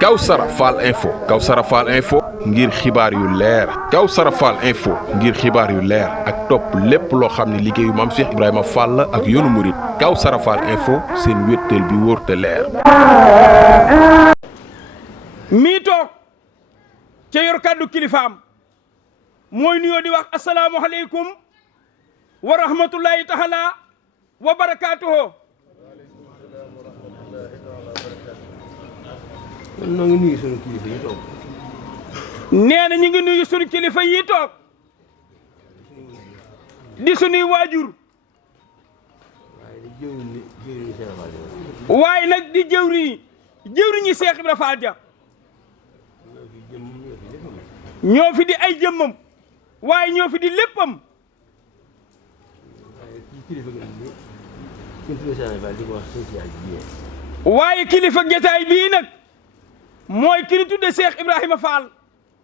Kawsara Fall info ngir xibaar yu leer Kawsara Fall info ngir xibaar yu leer ak topp lépp loo xam ne liggéeyu Maam Cheikh Ibrahima Fall ak yoonu murit Kawsara Fall info seen wéttal bi wóor te leer. mii toog ca yor kàddu kilifaam mooy nuyoo di wax asalaamualeykum wa rahmatullahi taala wa barakaatuhu. noo ngi nuyu sunu kilifa yi toog. nee na ñu ngi nuyu sunu kilifa yi toog di sunuy waajur. waaye nag di jëwriñi Seex Ibra Faal ja ñoo fi di ay jëmmam waaye ñoo fi di léppam. waaye kilifa jotaay bii nag mooy ki ñu tudde Cheikh Ibrahima Fall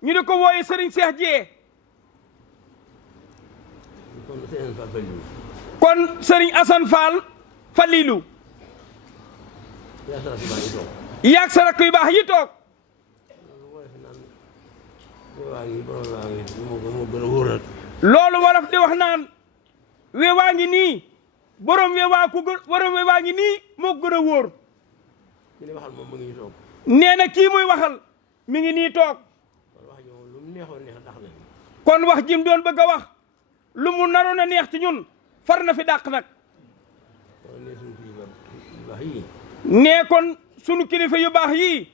ñu di ko wooye Serigne Cheikh Dieye. kon Serigne Assane Fall Falilou yaag sa rakk yu baax yi toog. loolu wolof di wax naan weewaa ngi nii borom weewaa ngi nii moo gën a wóor. nee na kii muy waxal mi ngi nii toog. kon wax jim doon bëgg a wax lu mu naroon a neex ci ñun far na fi dàq nag. nee kon sunu kilifa yu baax yii.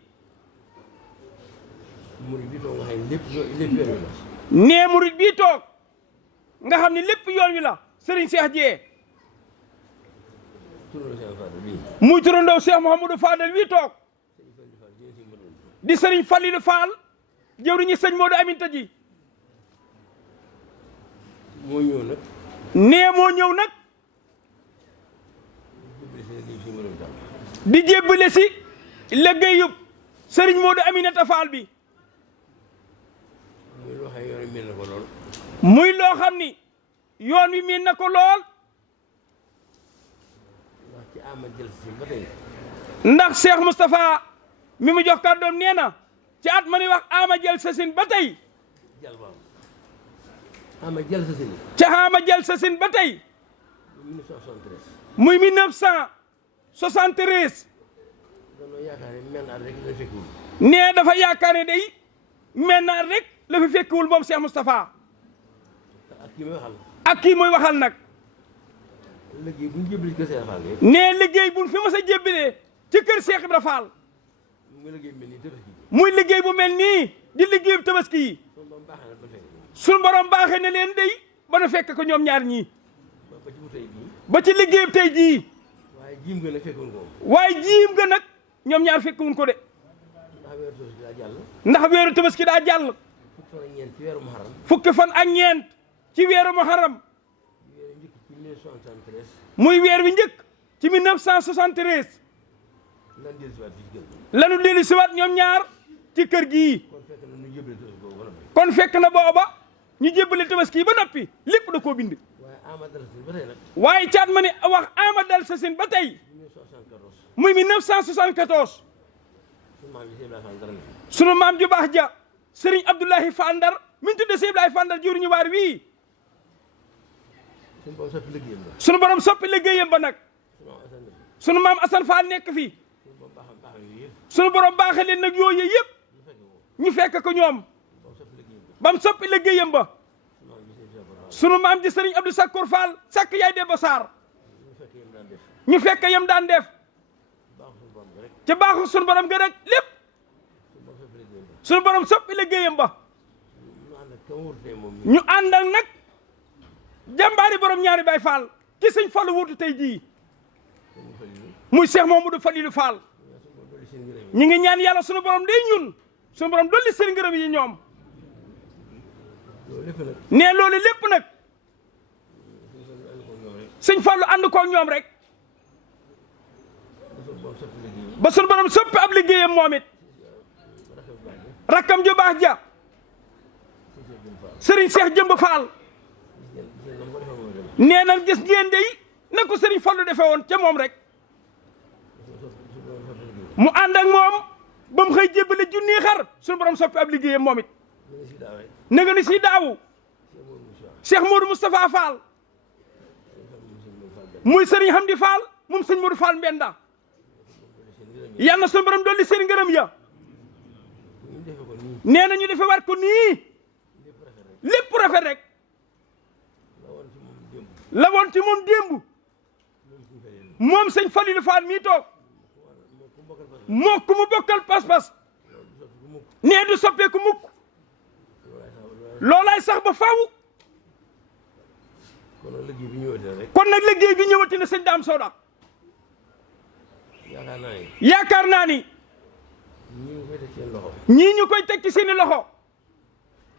nee murit bii toog nga xam ne lépp yoon wi la Serigne Cheikh Dieye. muy turandoo Cheikh Mouhamadou Fadel wii toog di Serigne Falilou Fall jëwriñu sëñ Modou Aminta ji. moo ñëw nag. nee moo ñëw nag. di jébbale si liggéeyub Serigne Modou Aminata Fall bi. muy loo xam ni yoon wi miin na ko lool. ndax Cheikh Moustapha mi mu jox kàddoom nee na ci at ma ni wax ama jël sasin ba tey. ca ama jël sasin ba tey. muy 1973. nee dafa yaakaar ne day mennaat rek la fi fekkiwul moom Cheikh Moustapha. ak kii muy waxal nag. liggéey bu ñu jébbalee ci kër Cheikh Fall. nee liggéey bu fi mas a jébbalee ci kër Cheikh Ibra Fall. muy liggéey bu mel nii di liggéey bu tabaski yi. suñu borom baaxee na leen day ba nu fekk ko ñoom ñaar ñii. ba ci liggéey tey jii. waaye jiim nga nag ñoom ñaar fekkuwuñ ko de. ndax weeru tabaski daa jàll. fukki fan ak ñeent ci weeru muharram. muy weer wi njëkk ci 1973. lanu dellu siwaat ñoom ñaar ci kër gii. kon fekk na booba ñu jébbale tabaski ba noppi lépp da koo bind. waaye caat ma ne wax amadal sasin ba tey. muy 1974. sunu maam ju baax ja Serigne Abdoulahi Fall Ndar mi ñu tudde Sëñ Abdoulahi Fall Ndar jëwriñu waar wii. sunu borom soppi liggéeyam ba nag. sunu maam Assane Fall nekk fii. sunu borom baaxee leen nag yooyu yëpp ñu fekk ko ñoom ba mu soppi liggéeyam ba. sunu maam ji Serigne Abdou Sakkour Fall sakk yaay Demba Sarr ñu fekk yam daan def ca baaxu sunu borom gën rek lépp sunu borom soppi liggéeyam ba. ñu àndal nag jàmbaari borom ñaari Baay Fall ki sëñ Fallu wuutu tey jii muy Cheikh Mamadou Falilou Fall. ñu ngi ñaan yàlla sunu borom day ñun sunu borom dolli seen ngërëm yi ñoom. nee loolu lépp nag sëñ Fallu ànd koo ñoom rek ba sunu borom soppi ab liggéeyam moom it. rakkam ju baax ja Serigne Cheikh Jëmb Fall nee na gis ngeen day na ko Serigne Fallu defee woon ca moom rek. moom xëy jébbale junniy xar suñu borom soppi ab liggéeyam moom it ñu ngi si daawee na nga ni si daawu Cheikh Modou Moustapha Fall muy sëriñ Hamdi Fall moom sëñ Modou Fall Mbenda yal na suñu borom dolli seen ngërëm ya ñu defe ko nii nee na ñu defe war ko nii lépp rafet rek la woon ci moom démb la woon ci moom démb moom sëñ Falilou Fall mii toog moo ku mu bokkal pas-pas nee du soppeeku mukk loolaay sax ba faaw kon nag liggéey bi ñëwati rek kon nag liggéey bi ñëwati na sëñ Dame Soda yaakaar naa yaakaar naa ni ni ñii ñu koy teg seen loxo ñii ñu koy tekki seeni loxo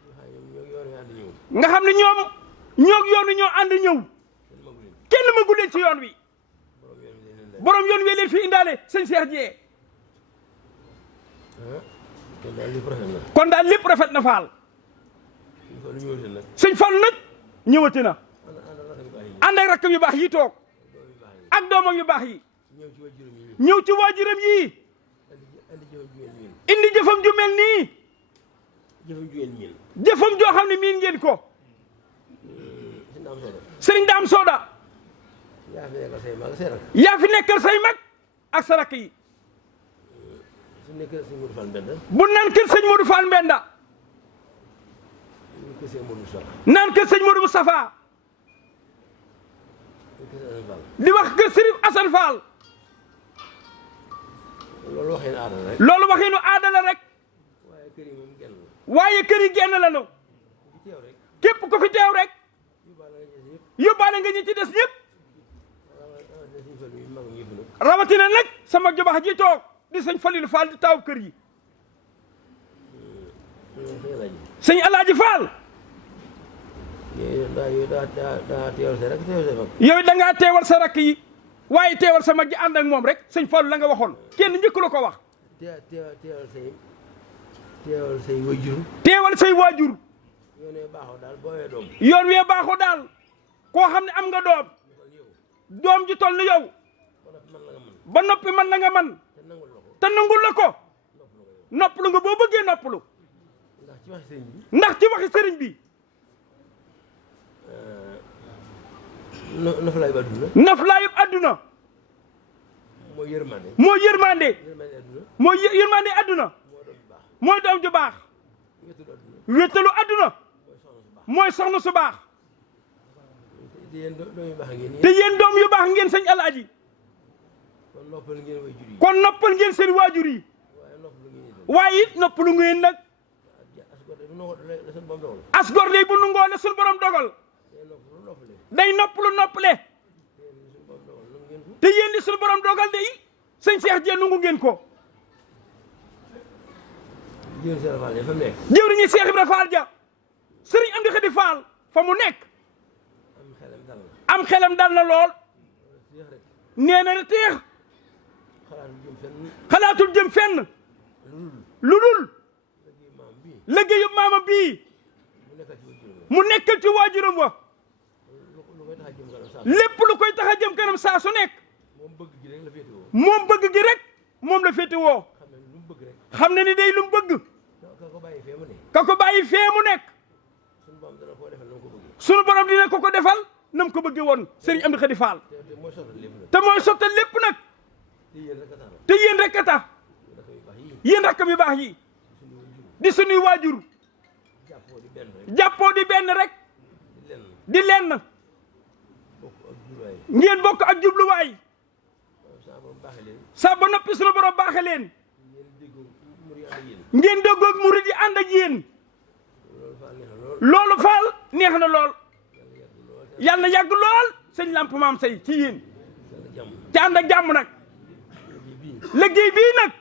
nga xam ne ñoo yor wi ànd nga xam ne ñoom ñoo yoon wi ñëw ñoo ànd ñëw kenn magu leen ci yoon wi borom yoon wi leen fi indaale sëñ Cheikh Dieye kon daal li rafet na kon daal lépp rafet na Fall kon lu ñëwati nag sëñ Fall nag ñëwati na ànd ak rakkam yu baax yi toog ak doomam yu baax yi ñëw ci waajuram yi ñëw ci waajuram yii andi jëfam ju indi jëfam ju mel ngeen miin nii jëfam ju ngeen miin jëfam joo xam ne miin ngeen ko si Dame Soda sëriñ Dame Soda yaa fi nekkal say mag say rak yaa fi nekkal say mag ak sa rakk yi su nekkee sëñ Modou Fall Mbenda bu naan kër sëñ Modou Fall Mbenda ñu ko sëñ Modou Fall naan kër sëñ Modou Moustapha ñu ko sëñ Fall di wax kër Sërif Assane Fall loolu waxee na aada rek loolu waxinu aada la rek waaye kër yi moom genn la waaye kër yi genn la nu ci teew rek képp ko fi teew rek yóbbaale nga yóbbaale nga ñi gis yëpp ci des ñëpp rawatina sëñ Fall mi mag ñi fi nag rawatina nag sama jobax ji toog di sëñ Falilou Fall di taaw kër yi sëñ Alaaji sëñ Alaaji Fall yow daa teewal say rek teewal say mag yow da ngaa teewal sa rakk yi waaye teewal sa mag ji ànd ak moom rek sëñ Fallu la nga waxoon kenn njëkk la ko wax teewal say wajur teewal say waajur yow ne baaxoo daal boo wee doom yoon wee baaxoo daal koo xam ne am nga doom doom ji toll ni yow ba noppi man la nga man te nangul la ko noppalu nga boo bëggee noppalu ndax ci waxi sëriñ bi naflaay bu àdduna naflaayub àdduna mooy yërmande mooy yërmande àdduna mooy yërmande àdduna mooy doom ju baax wéttalu àdduna mooy soxna su baax te yéen doom yu baax ngeen te yéen doom yu baax ngeen sëñ Alaaji kon noppal ngeen way jur yi kon noppal ngeen seen waajur yi waaye it noppalu ngeen nag as gor day bu nungoo la suñu borom dogal day noppalu noppale te yéen di suñu borom dogal day sëñ Cheikh Dieye nungu ngeen ko jëwriñu Cheikh Ibra Fall ja sëriñ Amdi Xadi Fall fa mu nekk am xelam dal na lool nee na teex xalaatul jëm fenn lu dul liggéeyu maama bii mu nekkal ci waajuram wa lépp lu koy tax a jëm kanam saa su nekk moom bëgg gi rek moom la féete woo xam ne ni day lu mu bëgg ka ko bàyyi fee mu nekk sunu borom dina ko defal na mu ko bëggee woon sëriñ Amdi Xadi Fall te mooy sottal lépp nag te yéen rek a tax yéen rakkam yu baax yi di sunuy waajur jàppoo di benn rek di lenn ngeen bokk ak jubluwaay saa ba noppi sunu borom baaxe leen ngeen déggoog murid yi ànd ak yéen loolu Fall neex na lool yàlla na yàgg lool sëñ Lamp Maam Say ci yéen te ànd ak jàmm nag liggéey bii nag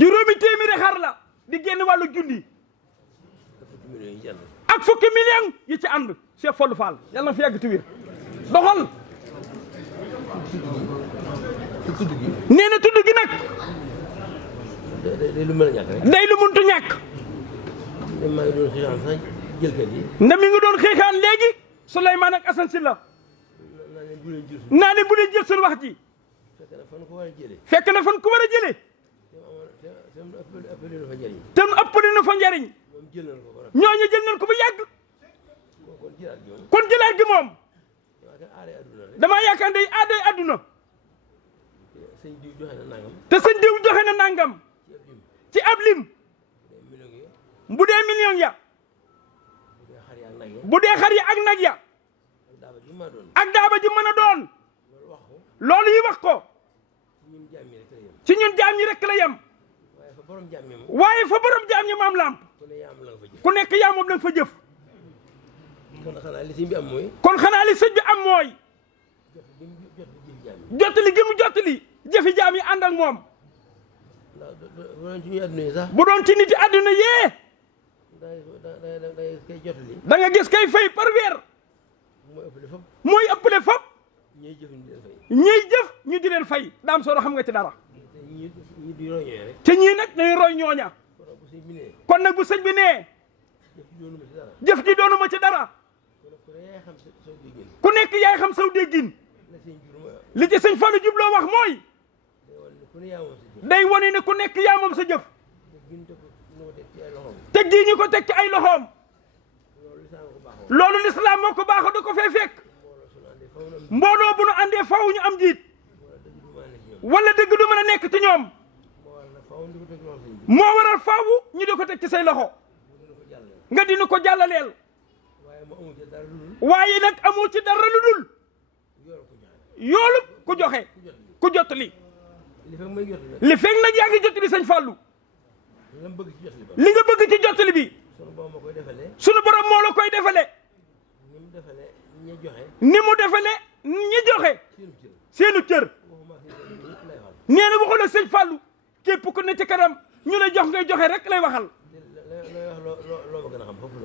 juróomi téeméeri xar la di génn wàllu junni ak fukki million yi ci ànd Cheikh Fallou Fall yàlla na fi yàgg te wér doxal nee na tudd gi nag day lu mën a ñàkk rek day lu muntu ñàkk maa ngi doon xiixaan sax jëlkat yi nda mi ngi doon xiixaan léegi Souleymane ak Assane Sylla naa leen bu leen jël seen wax ji fekk na fan ko war a jëlee. fekk na fan ko war a jëlee. te mu ëppale na fa njëriñ. te mu ëppale na fa njëriñ. moom jël nañ ko ba noppi. ñooñu jël nañ ko ba yàgg. kon jëlaat gi moom. kon jëlaat gi moom. damaa yaakaar day aaday adduna. sëñ diw joxe na nangam. te sëñ diw joxe na nangam. ci ab lim. bu dee million ya. bu dee xar ya ak nag ya. ak daaba ji mën a doon. loolu yi wax ko. ci ñun jaam ñi rek la yem. waaye fa borom jaam ñi maam lamp. ku nekk yaa moom la nga fa jëf. kon xanaa li sëñ bi am mooy. kon xanaa li sëñ bi am mooy. jottali gi mu jottali jëfi jaam yi ànd ak moom. bu doon ci ñuy adduna yi sax. bu doon ci nit yi adduna yee. da nga gis kay fay par weer. mooy ëppale fop. ñiy jëf ñu di leen fay daam solo xam nga ci dara. te ñii nag dañuy roy ñooña. kon nag bu sëñ bi nee. jëf ji doonuma ci dara. ku nekk yaay xam saw déggin. li ci sëñ Fallou jubloo wax mooy. day wane ne ku nekk yaa moom sa jëf. te gii ñu ko teg ci ay loxoom. loolu lislaam moo ko baaxoo da ko fee fekk. mbooloo bu nu àndee faw ñu am jiit. wala dëgg du mën a nekk ci ñoom. moo waral faw ñu di ko teg ci say loxo. nga dinu ko jàllaleel. waaye nag amul ci dara lu dul. yoolu ku joxe ku jottali. li fekk nag yaa ngi jottali sëñ Fallou. li nga bëgg ci jottali bi. sunu borom moo la koy defale. ni mu defale ñi joxe. seenu cër. nee na waxul ak sëñ Fallou. képp ku ne ci kanam ñu la jox ngay joxe rek lay waxal.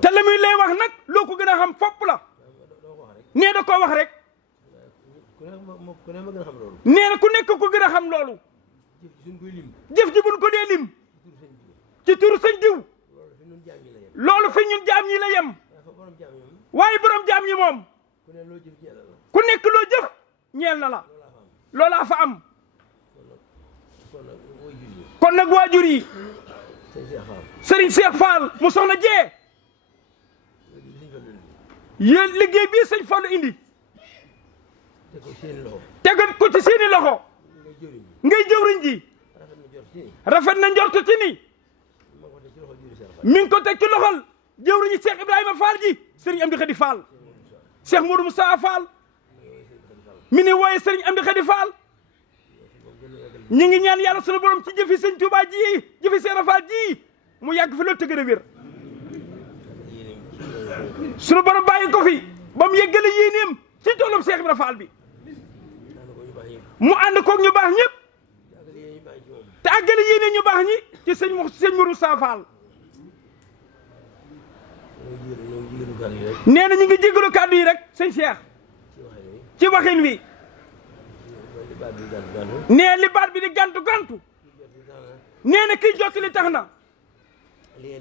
te la muy lay wax nag loo ko gën a xam fopp la. nee da koo wax rek. nee na ku nekk ko gën a xam loolu. jëf ji buñ ko dee lim. ci turu sëñ diw. loolu fi ñun jaam ñi la yem. waaye borom jaam ñi moom. ku nekk loo jëf ñeel na la. loolaa fa am. kon nag waajur yi. Serigne Cheikh Fall mu soxna Jee. yéen liggéey bii sëñ Fallou indi. tegal ko ci seeni loxo. ngay jëwriñ ji. rafet na njortu ci ni. mi ngi ko teg ci loxol jëwriñu Cheikh Ibrahima Fall ji Serigne Amdi Khady Fall. Cheikh Modou Moussa Fall. mi ni wooye Serigne Amdi Khady Fall. ñi ngi ñaan yàlla sunu borom ci jëfi sëñ Touba ji jëfi Seera Fall ji mu yàgg fi loolu te gën a wér. sunu borom bàyyi ko fi ba mu yeggale yéeneem ci toolum Cheikh Ibrahima Fall bi. mu ànd koog ñu baax ñëpp. te àggale yéene ñu baax ñi ci sëñ Modou Moussa Fall. nee na ñu ngi jégalu kàddu yi rek sëñ Cheikh. ci waxin wi. nee li baat bi di gantu gantu. nee na kiy jottali tax na. nee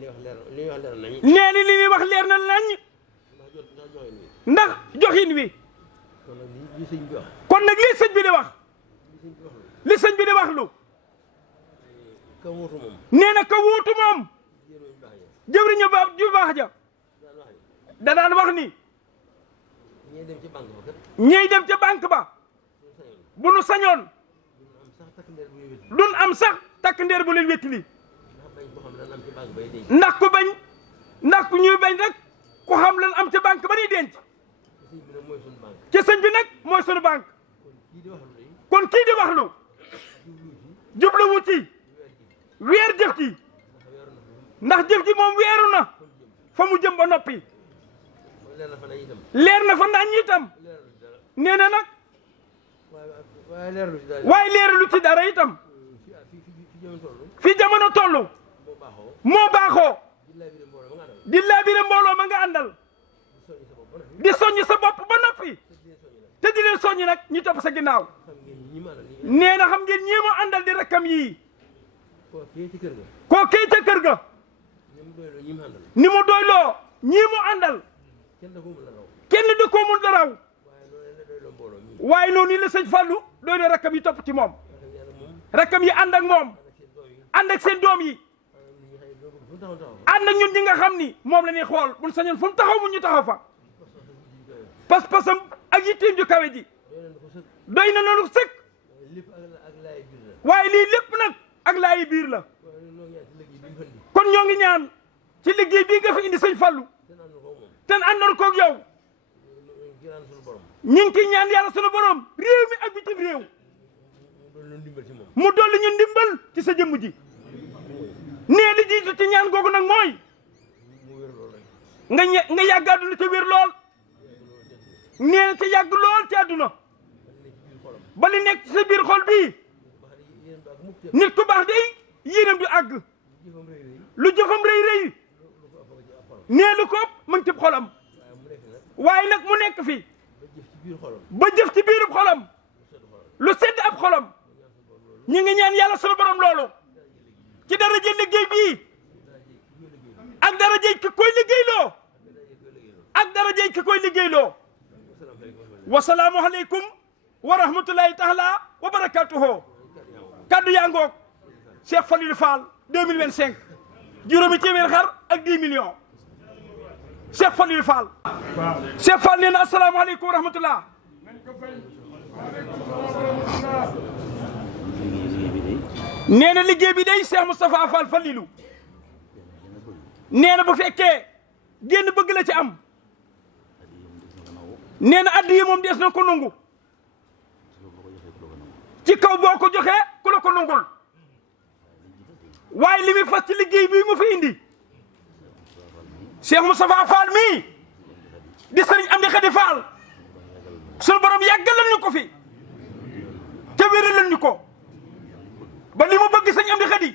li ñuy wax leer na nañ. ndax joxin wi. kon nag lii sëñ bi di wax. li sëñ bi di wax lu. nee na ka wuutu moom. jëwriñu ba ju baax ja. da daan wax ni. ñey dem ca banque ba. bu nu sañoon. dun am sax takk ndeer bu leen wéttili. ndax ku bañ. ndax ku ñuy bañ rek. ku xam lan am ca banque ba ni denc. ci sëñ bi nag mooy sunu banque. kon kii di wax lu. jubluwu ci. weer jëf ji. ndax jëf ji moom weeru na. fa mu jëm ba noppi. leer na fa ndax ñi itam. nee na nag. waaye leeralu ci dara itam. fi jamono toll. moo baaxoo. di laabire mbooloo ma nga àndal. di soññ sa bopp ba noppi. te di leen soññ nag ñi topp sa ginnaaw. nee na xam ngeen ñii mu àndal di rakkam yii. koo kii ca kër ga. ni mu doyloo ñii mu àndal. kenn du ko mun la raw. waaye noonu la sëñ Fallou doy na rakkam yi topp ci moom rakkam yi ànd ak moom ànd ak seen doom yi ànd ak ñun ñi nga xam ni moom la ñuy xool buñ sañoon fu mu taxaw mu ñu taxaw fa pas-pasam ak yitteem ju kawe ji doy na noonu sëkk waaye lii lépp nag ak laayi biir la kon ñoo ngi ñaan ci liggéey bii nga fi indi sëñ Fallou ten àndoon koog yow ñu ngi ciy ñaan yàlla sunu borom réew mi ak bitim réew mu dolli ñu ndimbal ci sa jëmm ji nee li jiitu ci ñaan googu nag mooy nga yàgg àdduna ca wér lool nee na ca yàgg lool ci àdduna ba li nekk ci sa biir xol bii nit ku baax day yéenam du àgg lu jëfam rëy rëy nee lu ko mu ngi ci xolam waaye nag mu nekk fi ba jëf ci biirub xolam lu sedd ab xolam ñu ngi ñaan yàlla sunu borom loolu ci daraje liggéey bii ak daraje ki koy liggéeyloo ak daraje ki koy liggéeyloo wasalaamu aleykum wa rahmatullahi taala wa barakatuhu kaddu yaa ngoog Cheikh Falilou Fall 2025 juróomi téeméer xar ak 10 millions Cheikh Falilou Fall Cheikh Fall nee na assalaamu aleykum wa rahmatullah nee na liggéey bi day Cheikh Moustapha Fall Falilou nee na bu fekkee génn bëgg la ci am nee na addi yi moom dees na ko nangu ci kaw boo ko joxee ku la ko nangul waaye li muy fas ci liggéey bi mu fi indi Cheikh Moustapha Fall mii di sëriñ Amdi Khady Fall sunu borom yàggalal ñu ko fi te wéralal ñu ko ba li mu bëgg sëñ Amdi Khady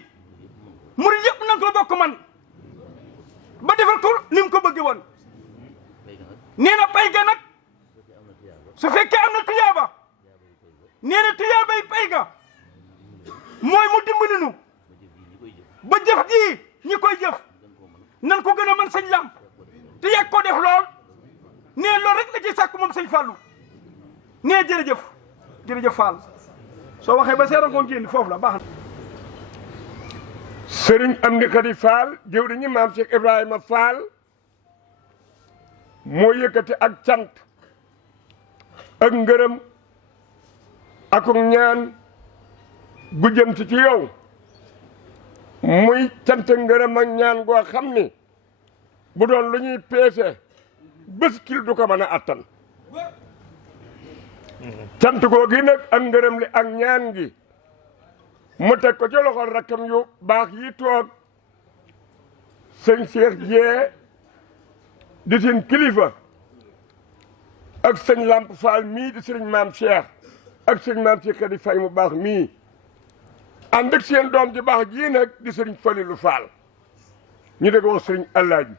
murid yëpp nañ ko bokk man ba defal ko ni mu ko bëgg woon nee na pay ga nag su fekkee am na tuyaaba nee na tuyaabay pay ga mooy mu dimbali nu ba jëf ji ñi koy jëf nan ko gën a mën sëñ Lamp te yàgg ko def lool nee loolu rek la ci sàkk moom sëñ Fallou nee jërëjëf jërëjëf Fall soo waxee ba seeran ko génn foofu la baax na. Sëriñ Amdi Khady Fall jëwriñu maam Cheikh Ibrahima Fall moo yëkkati ak cant ak ngërëm ak ñaan gu jëm ci yow muy cant ngërëm ak ñaan goo xam ni bu doon lu ñuy peese bés kil du ko mën a attan cant goo gi nag ak ngërëm li ak ñaan gi mu teg ko ci loxol rakkam yu baax yi toog sëñ Cheikh Dieye di seen kilifa ak sëñ Lamp Fall mii di sëriñ maam Cheikh ak sëñ maam Cheikh Khady Faye mu baax mii ànd ak seen doom ji baax jii nag di sëriñ Falilou Fall ñu dégg wax sëriñ Alaaji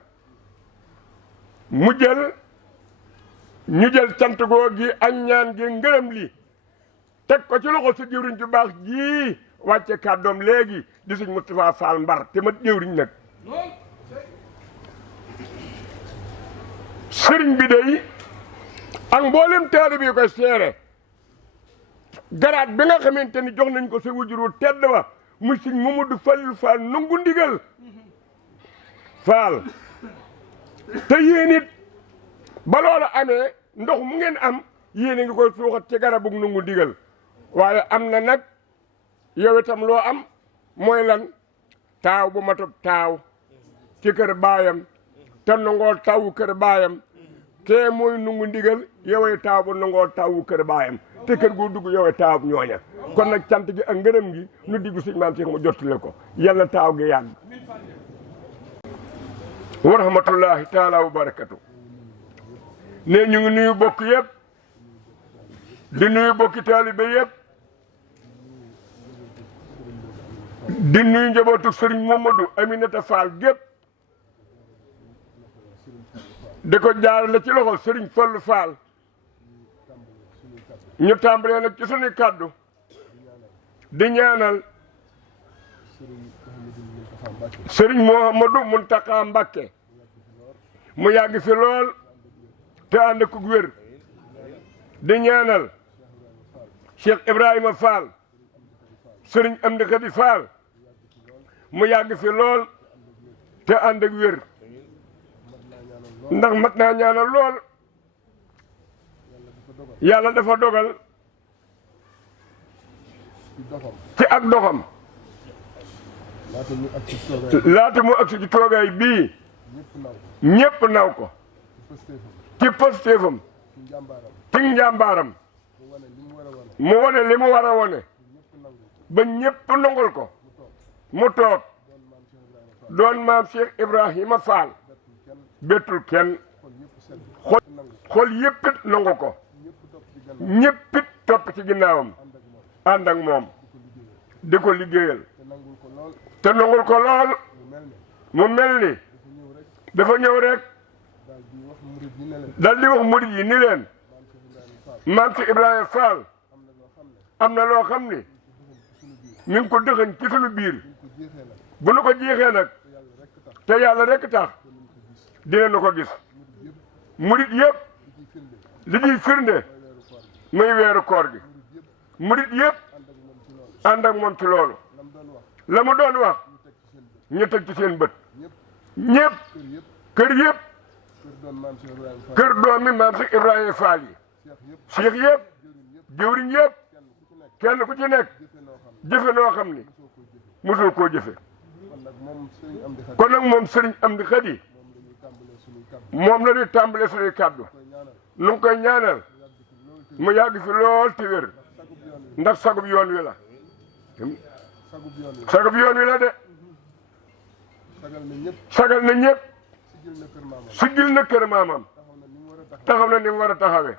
ñu jël cant goo gi ak ñaan gi ngërëm li teg ko ci loxo sa jëwriñ ju baax ji wàcce kàddoom léegi di sëñ Moustapha Fall Mbar te mat jëwriñ nag sëriñ bi day ak mboolem taalibe yi koy seere garaat bi nga xamante ni jox nañ ko sa wujuru tedd wa muy sëñ Mamadou Falilou Fall nangu ndigal Fall te yéen it ba loolu amee ndox mu ngeen am yéen a ngi koy suuxat ci garabug nangu ndigal waaye am na nag yow itam loo am mooy lan taaw bu matub taaw ci kër baayam te nangoo tawu kër baayam kee mooy nungu ndigal yowee taaw bu nangoo tawu kër baayam te kër goo dugg yowee taaw bu ñooña kon nag cant gi ak ngërëm gi nu diggu sëñ maam Cheikh mu jottale ko yàlla taaw gi yàgg wa rahmatullahi taala wa barakatu ne ñu ngi nuyu bokk yëpp di nuyu bokki taalibe yëpp di nuyu njabootu sëriñ Mamadou Aminata Fall gépp di ko jaarale ci loxo sëriñ Fallu Fall ñu tàmbalee nag ci suñu kàddu di ñaanal sëriñ Mouhamadou Mountakha Mbacké mu yàgg fi lool te ànd ak wér di ñaanal Cheikh Ibrahima Fall sëriñ Amdi Khady Fall mu yàgg fi lool te ànd ak wér ndax mat naa ñaanal lool yàlla dafa dogal ci ak doxam laata mu agsi ci toogaay bii ñépp naw ko ci postéefam ci njàmbaaram mu wane li mu war a wane ba ñépp nangul ko mu toog doon maam Cheikh Ibrahima Fall bettul kenn xol yéppit nangu ko ñéppit topp ci ginnaawam ànd ak moom di ko liggéeyal te nangul ko lool mu mel ni dafa ñëw rek dal di wax murid yi ni leen maam Cheikh Ibrahima Fall am na loo xam ni mi ngi ko dëxañ ci sunu biir bu nu ko jeexee nag te yàlla rek tax dinañu ko gis murid yëpp li ñuy firnde muy weeru koor gi murid yëpp ànd ak moom ci loolu la mu doon wax ñu teg ci seen bët ñëpp kër yëpp kër doomi maam Cheikh Ibrahima Fall yi Cheikh yëpp jëwriñ yëpp kenn ku ci nekk jëfe noo xam ni mosoo koo jëfe kon nag moom sëriñ Amdi Khady moom la ñuy tàmbale suñuy kàddu nu ngi koy ñaanal mu yàgg fi lool te wér ndax sagub yoon wi la sagub yoon wi la de sagal na ñëpp siggil na kër maamam taxaw na ni mu war a taxawee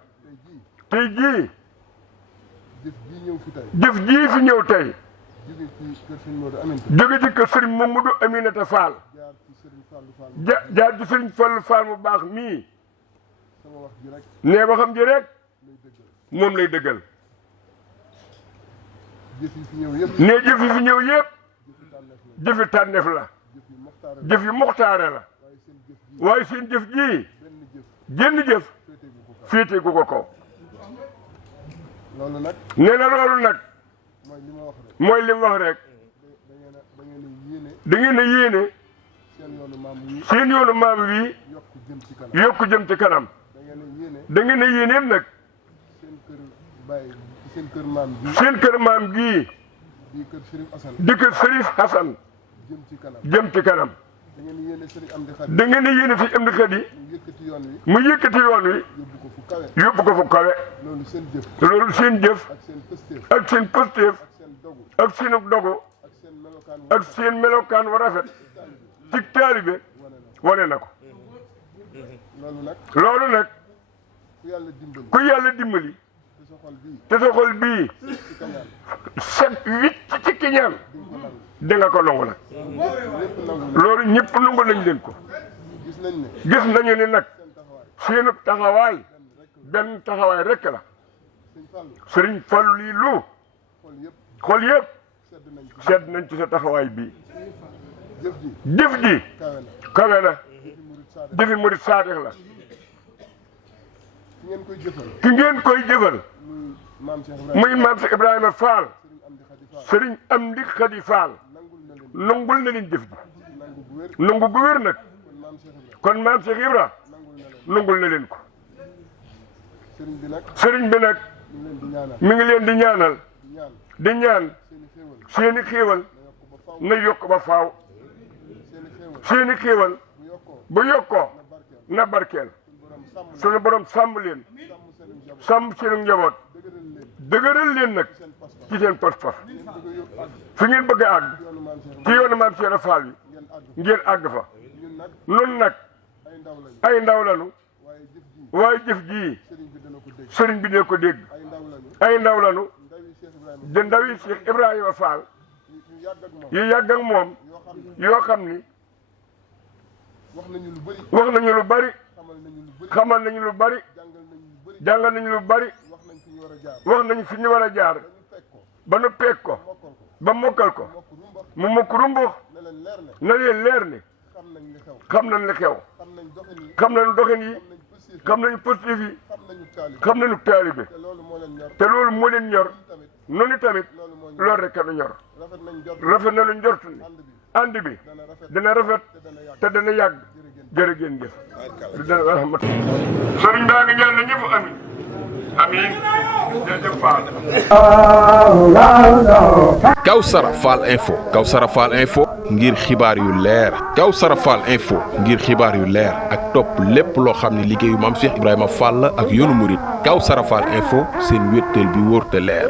tey jii jëf jii fi ñëw tey jóge ci kër sëriñ Mamadou Aminata Fall jaar ci sëriñ Fallu Fall mu baax mii nee waxam ji rek moom lay dëggal nee jëf yi fi ñëw yëpp jëfi tànneef la jëf yi muxtaare la waaye seen jëf ji jenn jëf féete gu ko kaw nee na loolu nag mooy li mu wax rek da ngeen a yéene seen yoonu maam wi yokku jëm ci kanam da ngeen a yéeneem nag seen kër maam gii di kër Sërif Hasan jëm ci kanam da ngeen a yéene si Amdi Khady mu yëkkati yoon wi yóbbu ko fu kawe loolu seen jëf ak seen pëstéef ak seenu dogu ak seen melokaan wa rafet ci taalibe wane na ko loolu nag ku yàlla dimbali te sa xol bii set wicc ci kiñaan da nga ko nangu nag loolu ñëpp nangu nañ leen ko gis nañu ni nag seenu taxawaay benn taxawaay rek la sëriñ Fallu lii lu xol yëpp sedd nañ ci sa taxawaay bii jëf ji kawe na jëfi murid saadix la ki ngeen koy jëfal muy maam Cheikh Ibrahima Fall sëriñ Amdi Khady Fall nangul na leen jëf ji nangu gu wér nag kon maam Cheikh Ibra nangul na leen ko sëriñ bi nag mi ngi leen di ñaanal di ñaan seeni xéewal na yokk ba faaw seeni xéewal bu yokkoo na barkeel sunu borom sàmm leen sàmm seenu njaboot dëgëral leen nag ci seen pas-pas fi ngeen bëgg a àgg ci yoonu maam Cheikh Fall yi ngeen àgg fa nun nag ay ndaw lanu waaye jëf jii sëriñ bi ne ko dégg ay ndaw lanu de ndawi Cheikh Ibrahima Fall yu yàgg ak moom yoo xam ni wax nañu lu bari xamal nañu lu bari jàngal nañu lu bari wax nañu fi ñu war a jaar ba nu peeg ko ba mokkal ko mu mokk rumbux na leen leer ni xam nañ li xew xam nañu doxin yi xam nañu positif yi xam nañu taalibe te loolu moo leen ñor noonu tamit loolu rek nu ñor rafet na lu njort ni ànd bi dana rafet te dana yàgg jërë ngeen jëf sëriñ baa ngi ñaan na ñëpp amin amin jërëjëf Fall. Kawsara Fall Info Kawsara Fall Info ngir xibaar yu leer Kawsara Fall Info ngir xibaar yu leer ak topp lépp loo xam ne liggéeyu maam Cheikh Ibrahima Fall ak yoonu murit Kawsara Fall Info seen wéttal bi wóor te leer